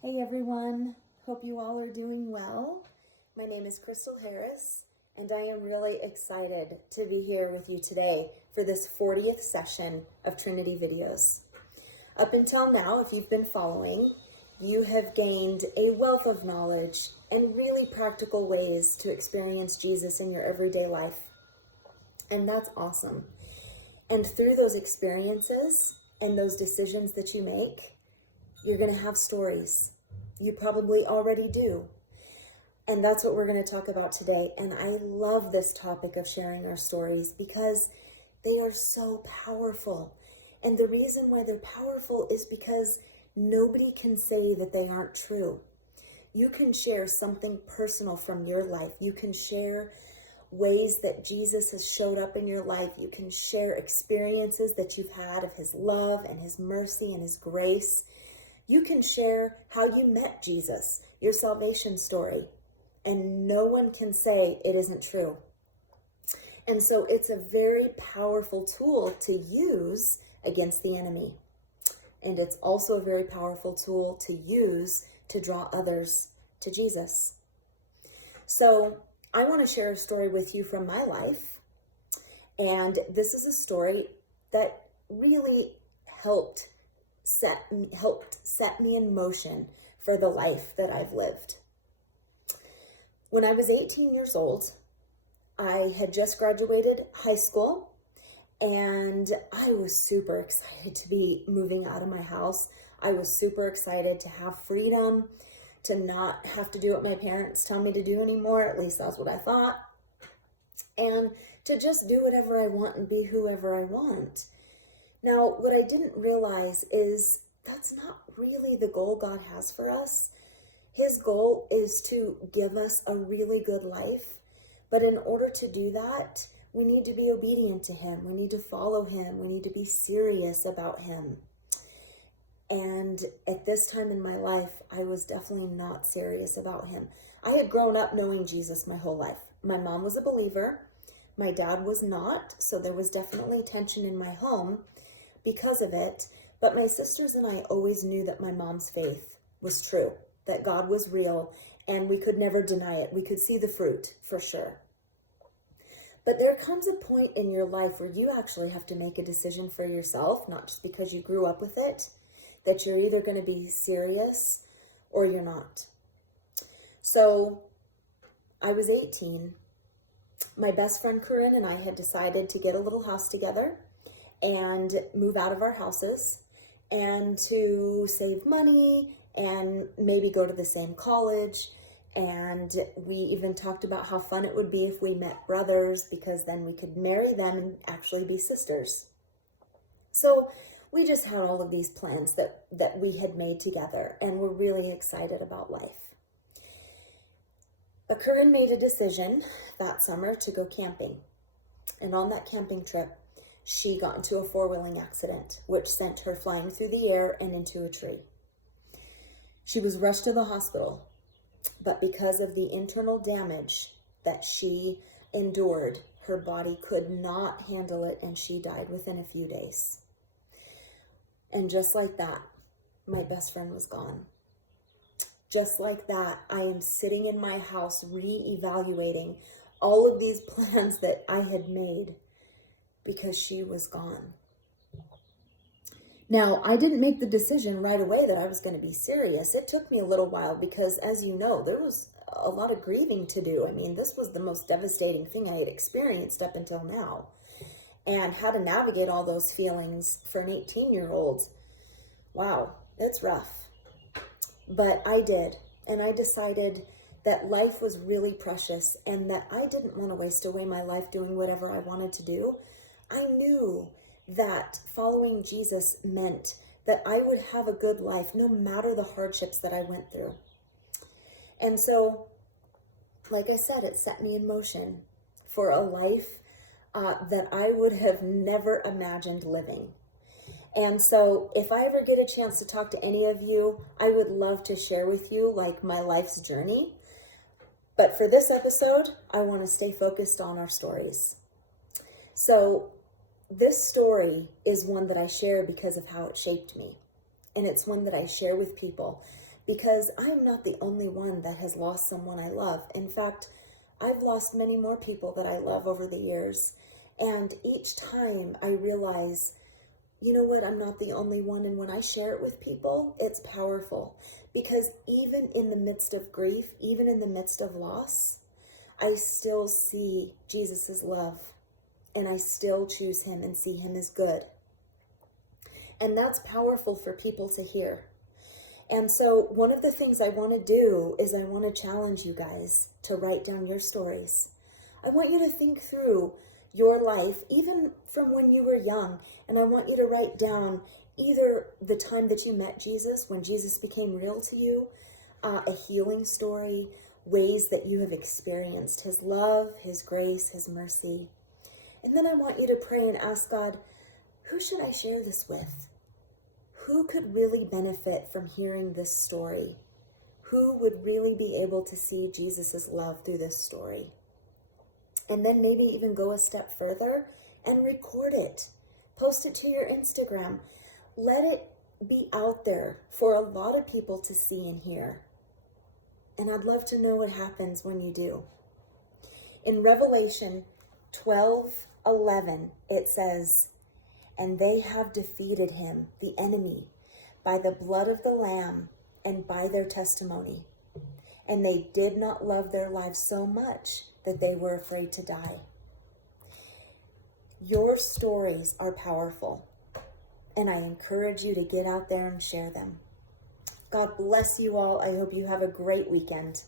Hey everyone, hope you all are doing well. My name is Crystal Harris, and I am really excited to be here with you today for this 40th session of Trinity videos. Up until now, if you've been following, you have gained a wealth of knowledge and really practical ways to experience Jesus in your everyday life. And that's awesome. And through those experiences and those decisions that you make, you're going to have stories. You probably already do. And that's what we're going to talk about today. And I love this topic of sharing our stories because they are so powerful. And the reason why they're powerful is because nobody can say that they aren't true. You can share something personal from your life. You can share ways that Jesus has showed up in your life. You can share experiences that you've had of his love and his mercy and his grace. You can share how you met Jesus, your salvation story, and no one can say it isn't true. And so it's a very powerful tool to use against the enemy. And it's also a very powerful tool to use to draw others to Jesus. So I want to share a story with you from my life. And this is a story that really helped set me in motion for the life that I've lived. When I was 18 years old, I had just graduated high school, and I was super excited to be moving out of my house. I was super excited to have freedom, to not have to do what my parents tell me to do anymore. At least that's what I thought. And to just do whatever I want and be whoever I want. Now, what I didn't realize is that's not really the goal God has for us. His goal is to give us a really good life. But in order to do that, we need to be obedient to him. We need to follow him. We need to be serious about him. And at this time in my life, I was definitely not serious about him. I had grown up knowing Jesus my whole life. My mom was a believer. My dad was not. So there was definitely tension in my home because of it. But my sisters and I always knew that my mom's faith was true, that God was real, and we could never deny it. We could see the fruit for sure. But there comes a point in your life where you actually have to make a decision for yourself, not just because you grew up with it, that you're either going to be serious or you're not. So I was 18. My best friend Corinne and I had decided to get a little house together and move out of our houses and to save money and maybe go to the same college. And we even talked about how fun it would be if we met brothers, because then we could marry them and actually be sisters. So we just had all of these plans that we had made together, and we're really excited about life. But Corinne made a decision that summer to go camping. And on that camping trip, she got into a four-wheeling accident, which sent her flying through the air and into a tree. She was rushed to the hospital, but because of the internal damage that she endured, her body could not handle it, and she died within a few days. And just like that, my best friend was gone. Just like that, I am sitting in my house reevaluating all of these plans that I had made because she was gone. Now, I didn't make the decision right away that I was going to be serious. It took me a little while because, as you know, there was a lot of grieving to do. I mean, this was the most devastating thing I had experienced up until now. And how to navigate all those feelings for an 18-year-old, wow, it's rough. But I did, and I decided that life was really precious and that I didn't want to waste away my life doing whatever I wanted to do. I knew that following Jesus meant that I would have a good life no matter the hardships that I went through. And so, like I said, it set me in motion for a life that I would have never imagined living. And so if I ever get a chance to talk to any of you, I would love to share with you like my life's journey. But for this episode, I want to stay focused on our stories. So this story is one that I share because of how it shaped me. And it's one that I share with people because I'm not the only one that has lost someone I love. In fact, I've lost many more people that I love over the years. And each time I realize, you know what, I'm not the only one. And when I share it with people, it's powerful. Because even in the midst of grief, even in the midst of loss, I still see Jesus's love. And I still choose him and see him as good. And that's powerful for people to hear. And so one of the things I want to do is I want to challenge you guys to write down your stories. I want you to think through your life, even from when you were young. And I want you to write down either the time that you met Jesus, when Jesus became real to you, a healing story, ways that you have experienced his love, his grace, his mercy. And then I want you to pray and ask God, who should I share this with? Who could really benefit from hearing this story? Who would really be able to see Jesus's love through this story? And then maybe even go a step further and record it. Post it to your Instagram. Let it be out there for a lot of people to see and hear. And I'd love to know what happens when you do. In Revelation 12:11, it says, "And they have defeated him, the enemy, by the blood of the Lamb and by their testimony. And they did not love their lives so much that they were afraid to die." Your stories are powerful, and I encourage you to get out there and share them. God bless you all. I hope you have a great weekend.